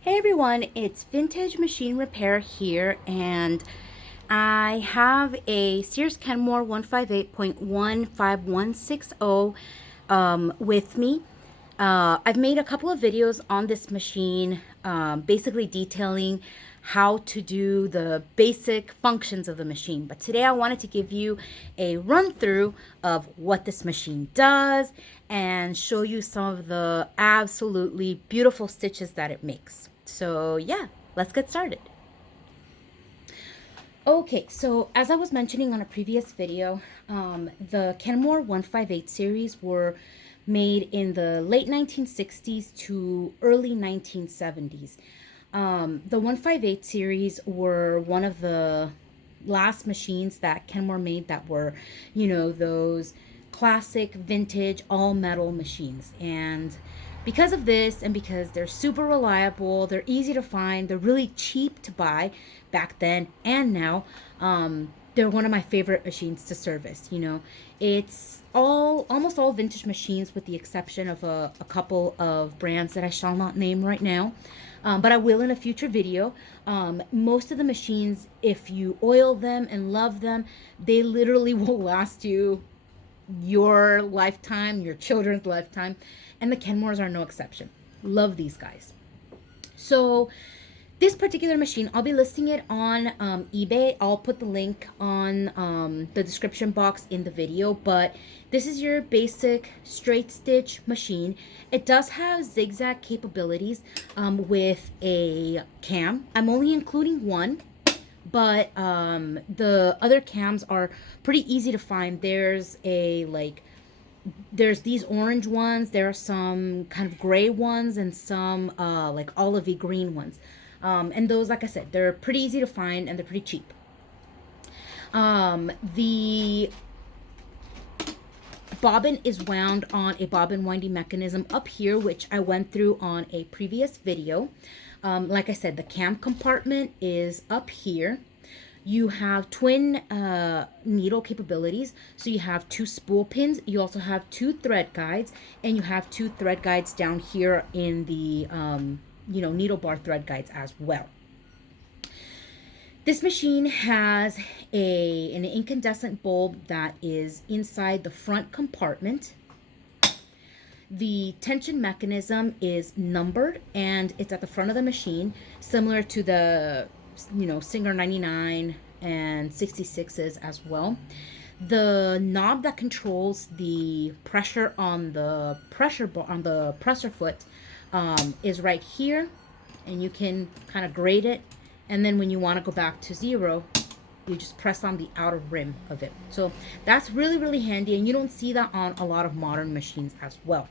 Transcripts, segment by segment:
Hey everyone, it's Vintage Machine Repair here, and I have a Sears Kenmore 158.15160 with me. I've made a couple of videos on this machine, basically detailing how to do the basic functions of the machine. But today I wanted to give you a run through of what this machine does and show you some of the absolutely beautiful stitches that it makes. So yeah, let's get started. Okay, so as I was mentioning on a previous video, the Kenmore 158 series were made in the late 1960s to early 1970s. The 158 series were one of the last machines that Kenmore made that were, those classic vintage all metal machines. And because of this, and because they're super reliable, they're easy to find, they're really cheap to buy back then and now, they're one of my favorite machines to service. It's almost all vintage machines with the exception of a couple of brands that I shall not name right now. But I will in a future video. Most of the machines, if you oil them and love them, they literally will last you your lifetime, your children's lifetime, and the Kenmores are no exception. Love these guys. So this particular machine, I'll be listing it on eBay. I'll put the link on the description box in the video, but this is your basic straight stitch machine. It does have zigzag capabilities with a cam. I'm only including one, but the other cams are pretty easy to find. There's these orange ones, there are some kind of gray ones, and some like olivey green ones. And those, like I said, they're pretty easy to find and they're pretty cheap. The bobbin is wound on a bobbin winding mechanism up here, which I went through on a previous video. Like I said, the cam compartment is up here. You have twin needle capabilities. So you have two spool pins. You also have two thread guides, and you have two thread guides down here in the needle bar thread guides as well. This machine has an incandescent bulb that is inside the front compartment. The tension mechanism is numbered and it's at the front of the machine, similar to the Singer 99 and 66s as well. The knob that controls the pressure on the presser foot is right here, and you can kind of grade it, and then when you want to go back to 0, you just press on the outer rim of it. So that's really handy, and you don't see that on a lot of modern machines as well.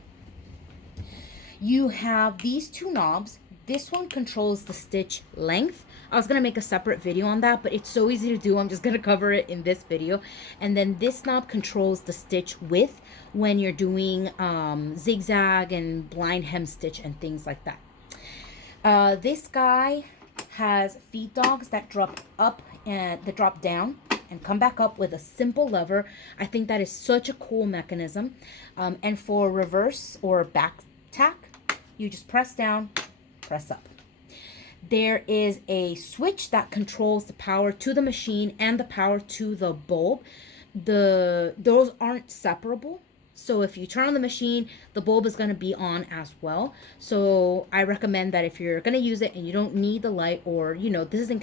You have these two knobs. This one controls the stitch length. I was going to make a separate video on that, but it's so easy to do. I'm just going to cover it in this video. And then this knob controls the stitch width when you're doing zigzag and blind hem stitch and things like that. This guy has feed dogs that drop up and that drop down and come back up with a simple lever. I think that is such a cool mechanism. And for reverse or back tack, you just press down, press up. There is a switch that controls the power to the machine and the power to the bulb. Those aren't separable. So if you turn on the machine, the bulb is going to be on as well. So I recommend that if you're going to use it and you don't need the light, or this is an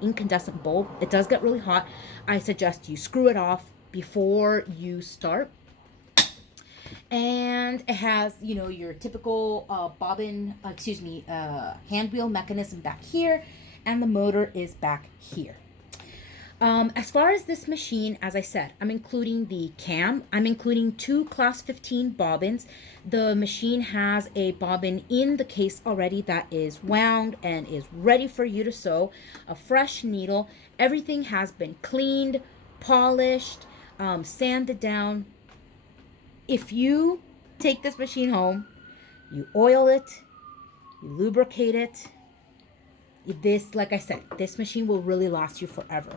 incandescent bulb, it does get really hot, I suggest you screw it off before you start. And it has, your typical hand wheel mechanism back here, and the motor is back here. As far as this machine, as I said, I'm including the cam. I'm including two class 15 bobbins. The machine has a bobbin in the case already that is wound and is ready for you to sew. A fresh needle. Everything has been cleaned, polished, sanded down. If you take this machine home, you oil it, you lubricate it, like I said, this machine will really last you forever.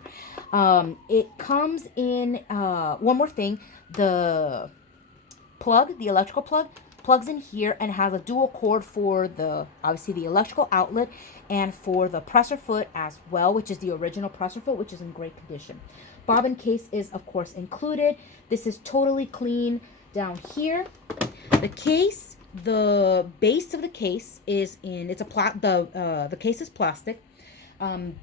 It comes in, one more thing, the electrical plug plugs in here and has a dual cord for the, obviously, the electrical outlet and for the presser foot as well, which is the original presser foot, which is in great condition. Bobbin case is, of course, included. This is totally clean down here. The case, the base of the case is in, the case is plastic.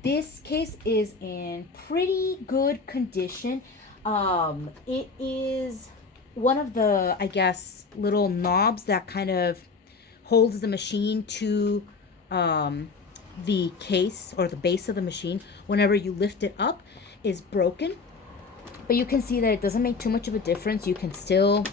This case is in pretty good condition. It is one of the, I guess, little knobs that kind of holds the machine to the case or the base of the machine whenever you lift it up is broken. But you can see that it doesn't make too much of a difference. You can still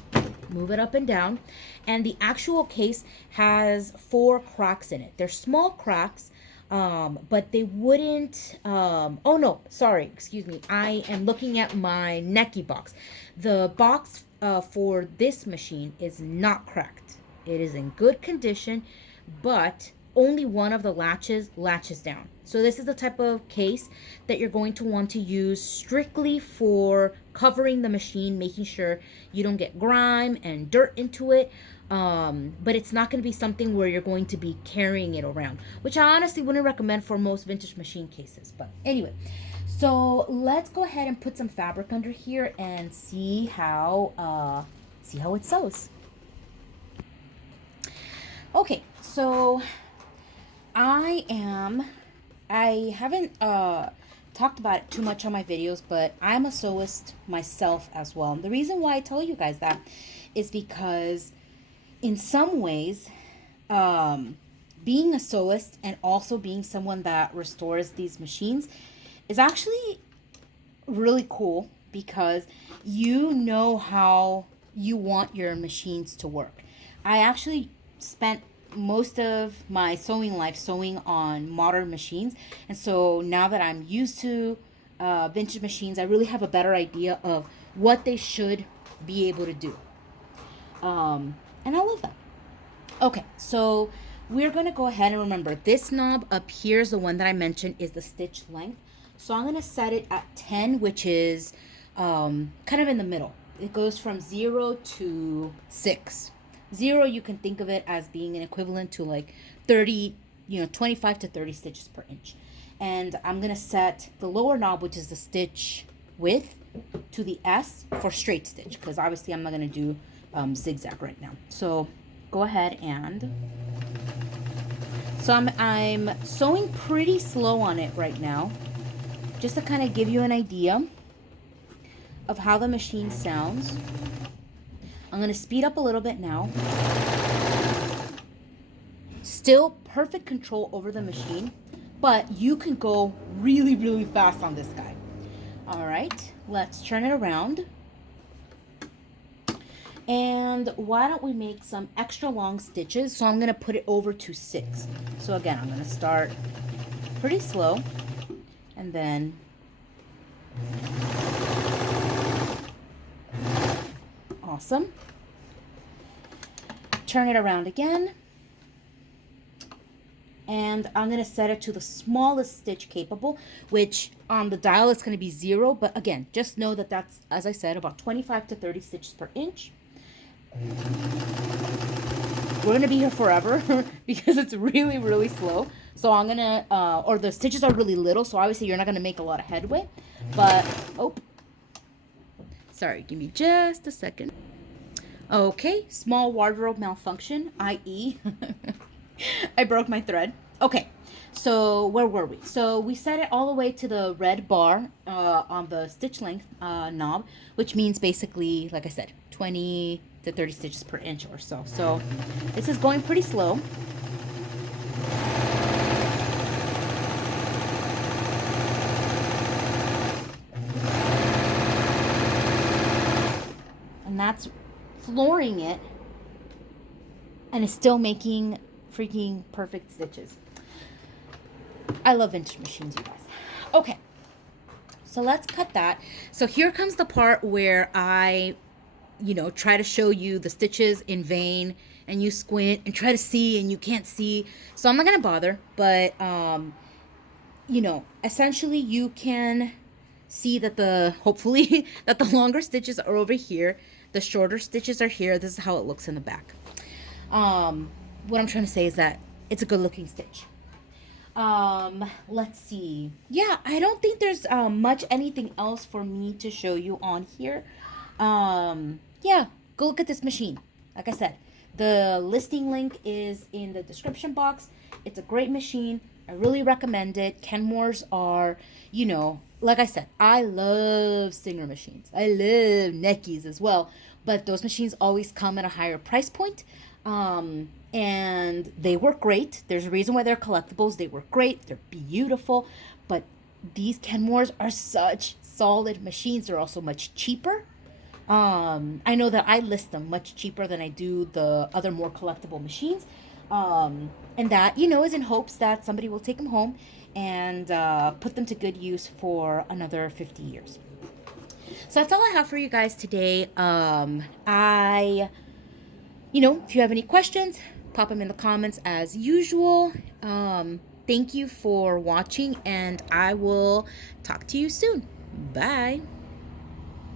move it up and down. And the actual case has 4 cracks in it. They're small cracks, but they wouldn't, oh no, sorry, excuse me. I am looking at my Necky box. The box for this machine is not cracked. It is in good condition, but only one of the latches down. So this is the type of case that you're going to want to use strictly for covering the machine, making sure you don't get grime and dirt into it. But it's not going to be something where you're going to be carrying it around, which I honestly wouldn't recommend for most vintage machine cases. But anyway, so let's go ahead and put some fabric under here and see how it sews. Okay, so I haven't talked about it too much on my videos, but I'm a sewist myself as well. And the reason why I tell you guys that is because in some ways, being a sewist and also being someone that restores these machines is actually really cool, because you know how you want your machines to work. I actually spent most of my sewing life sewing on modern machines, and so now that I'm used to vintage machines, I really have a better idea of what they should be able to do, and I love that. Okay, so we're going to go ahead and remember this knob up here is the one that I mentioned is the stitch length. So I'm going to set it at 10, which is kind of in the middle. It goes from 0 to 6. 0, you can think of it as being an equivalent to like 30, 25 to 30 stitches per inch. And I'm going to set the lower knob, which is the stitch width, to the S for straight stitch, because obviously I'm not going to do zigzag right now. So go ahead and... So I'm sewing pretty slow on it right now, just to kind of give you an idea of how the machine sounds. I'm going to speed up a little bit now. Still perfect control over the machine, but you can go really, really fast on this guy. All right, let's turn it around. And why don't we make some extra long stitches? So I'm going to put it over to 6. So again, I'm going to start pretty slow, and then awesome. Turn it around again. And I'm going to set it to the smallest stitch capable, which on the dial is going to be 0. But again, just know that that's, as I said, about 25 to 30 stitches per inch. We're going to be here forever because it's really, really slow. So I'm going to, or the stitches are really little, so obviously you're not going to make a lot of headway. But, oh, sorry, give me just a second. Okay, small wardrobe malfunction, i.e. I broke my thread. Okay, so where were we? So we set it all the way to the red bar on the stitch length knob, which means basically, like I said, 20 to 30 stitches per inch or so. So this is going pretty slow. And that's flooring it, and it's still making freaking perfect stitches. I love vintage machines, you guys. Okay, so let's cut that. So here comes the part where I, try to show you the stitches in vain, and you squint and try to see and you can't see. So I'm not gonna bother, but essentially you can see that hopefully that the longer stitches are over here, the shorter stitches are here. This is how it looks in the back. What I'm trying to say is that it's a good looking stitch. Let's see. Yeah, I don't think there's much anything else for me to show you on here. Yeah, go look at this machine. Like I said, the listing link is in the description box. It's a great machine. I really recommend it. Kenmores are, you know, like I said, I love Singer machines. I love Neckies as well, but those machines always come at a higher price point. And they work great. There's a reason why they're collectibles. They work great. They're beautiful. But these Kenmores are such solid machines. They're also much cheaper. I know that I list them much cheaper than I do the other more collectible machines. And that, you know, is in hopes that somebody will take them home and put them to good use for another 50 years. So that's all I have for you guys today. You know, if you have any questions, pop them in the comments as usual. Thank you for watching, and I will talk to you soon. Bye.